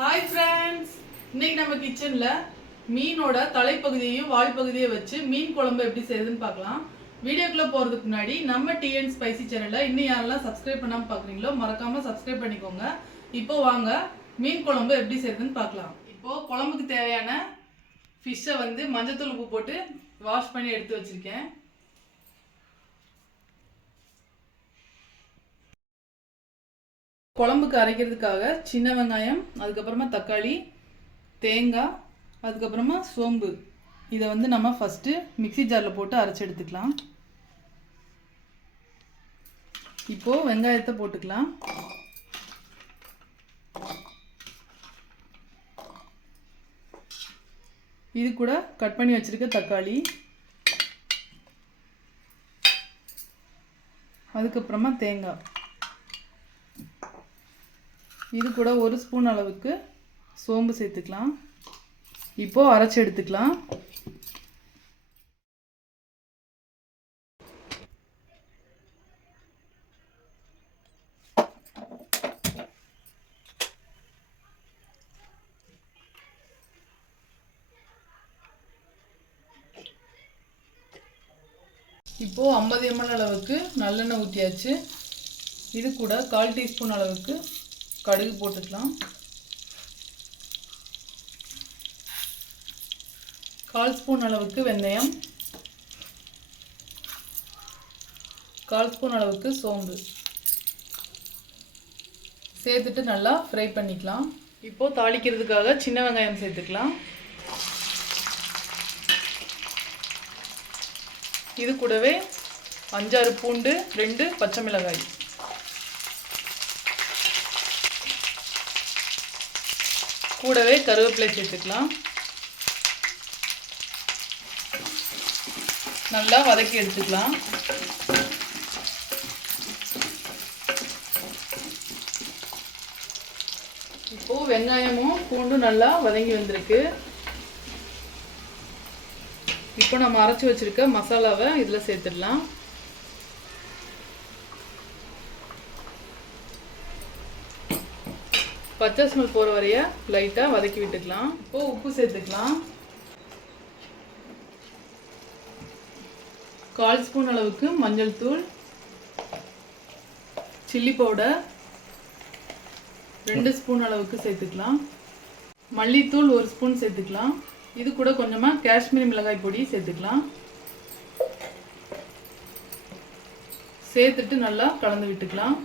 Hi friends, இன்னைக்கு நம்ம கிச்சன்ல மீனோட தலைப்பகுதியையும் வால் பகுதியை வச்சு மீன் குழம்பு எப்படி செய்யுதுன்னு பார்க்கலாம். வீடியோக்குள்ள போறதுக்கு முன்னாடி நம்ம டிஎன் ஸ்பைசி சேனலை இன்னும் யாரெல்லாம் சப்ஸ்கிரைப் பண்ணாம பாக்குறீங்களோ மறக்காம சப்ஸ்கிரைப் பண்ணிக்கோங்க. இப்போ வாங்க மீன் குழம்பு எப்படி செய்யுதுன்னு பார்க்கலாம். இப்போ குழம்புக்கு தேவையான ஃபிஷ்ஷை வந்து மஞ்சத்தூள் உப்பு போட்டு வாஷ் பண்ணி எடுத்து வச்சிருக்கேன். குழம்புக்கு அரைக்கிறதுக்காக சின்ன வெங்காயம், அதுக்கப்புறமா தக்காளி, தேங்காய், அதுக்கப்புறமா சோம்பு, இதை வந்து நம்ம ஃபஸ்ட்டு மிக்சி ஜாரில் போட்டு அரைச்சி எடுத்துக்கலாம். இப்போது வெங்காயத்தை போட்டுக்கலாம். இது கூட கட் பண்ணி வச்சுருக்க தக்காளி, அதுக்கப்புறமா தேங்காய், இது கூட ஒரு ஸ்பூன் அளவுக்கு சோம்பு சேர்த்துக்கலாம். இப்போது அரைச்சி எடுத்துக்கலாம். இப்போது 50 ml அளவுக்கு நல்லெண்ணெய் ஊற்றியாச்சு. இது கூட 1/4 டீஸ்பூன் அளவுக்கு கடுகு போட்டுக்கலாம். 1/4 ஸ்பூன் அளவுக்கு வெந்தயம், 1/4 ஸ்பூன் அளவுக்கு சோம்பு சேர்த்துட்டு நல்லா ஃப்ரை பண்ணிக்கலாம். இப்போது தாளிக்கிறதுக்காக சின்ன வெங்காயம் சேர்த்துக்கலாம். இது கூடவே 5-6 பூண்டு, 2 பச்சை மிளகாய், கூடவே கருவேப்பிலை சேர்த்துக்கலாம். நல்லா வதக்கி எடுத்துக்கலாம். இப்போ வெங்காயமும் பூண்டும் நல்லா வதங்கி வந்திருக்கு. இப்போ நம்ம அரைச்சி வச்சிருக்க மசாலாவை இதில் சேர்த்துடலாம். பச்சை ஸ்மெல் போகிற வரைய லைட்டாக வதக்கி விட்டுக்கலாம். இப்போ உப்பு சேர்த்துக்கலாம். 1/4 ஸ்பூன் அளவுக்கு மஞ்சள் தூள், சில்லி பவுடர் 2 ஸ்பூன் அளவுக்கு சேர்த்துக்கலாம். மல்லித்தூள் 1 ஸ்பூன் சேர்த்துக்கலாம். இது கூட கொஞ்சமாக காஷ்மீரி மிளகாய் பொடி சேர்த்துக்கலாம். சேர்த்துட்டு நல்லா கலந்து விட்டுக்கலாம்.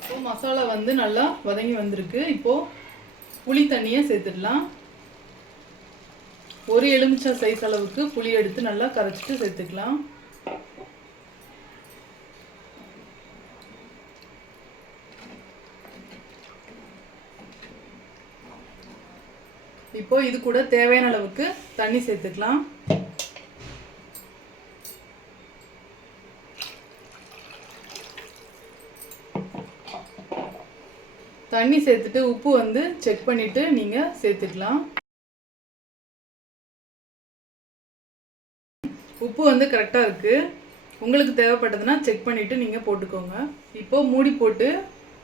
இப்போ மசாலா வந்து நல்லா வதங்கி வந்திருக்கு. இப்போது புளி தண்ணியை சேர்த்துடலாம். ஒரு எலுமிச்சை சைஸ் அளவுக்கு புளி எடுத்து நல்லா கரைச்சிட்டு சேர்த்துக்கலாம். இப்போ இது கூட தேவையான அளவுக்கு தண்ணி சேர்த்துக்கலாம். தண்ணி சேர்த்துட்டு உப்பு வந்து செக் பண்ணிட்டு நீங்க சேர்த்துக்கலாம். உப்பு வந்து கரெக்டா இருக்கு. உங்களுக்கு தேவைப்பட்டதுன்னா செக் பண்ணிட்டு நீங்க போட்டுக்கோங்க. இப்போ மூடி போட்டு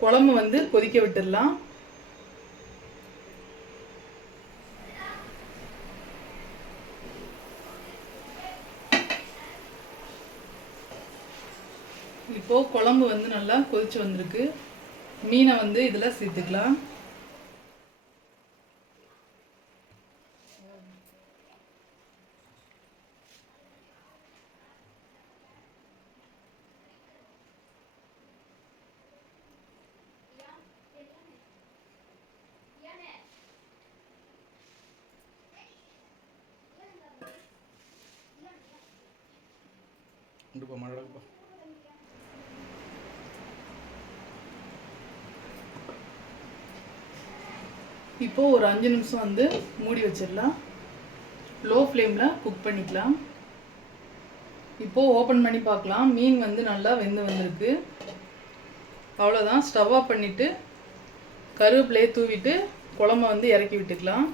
குழம்பு வந்து கொதிக்க விட்டுடலாம். இப்போ குழம்பு வந்து நல்லா கொதிச்சு வந்திருக்கு. மீனை வந்து இதில் சேர்த்துக்கலாம். இப்போ ஒரு 5 நிமிஷம் வந்து மூடி வச்சிடலாம். லோ ஃப்ளேமில் குக் பண்ணிக்கலாம். இப்போது ஓப்பன் பண்ணி பார்க்கலாம். மீன் வந்து நல்லா வெந்து வந்திருக்கு. அவ்வளோதான். ஸ்டவ் ஆஃப் பண்ணிவிட்டு கருவேப்பிலையை தூவிட்டு குழம்பை வந்து இறக்கி விட்டுக்கலாம்.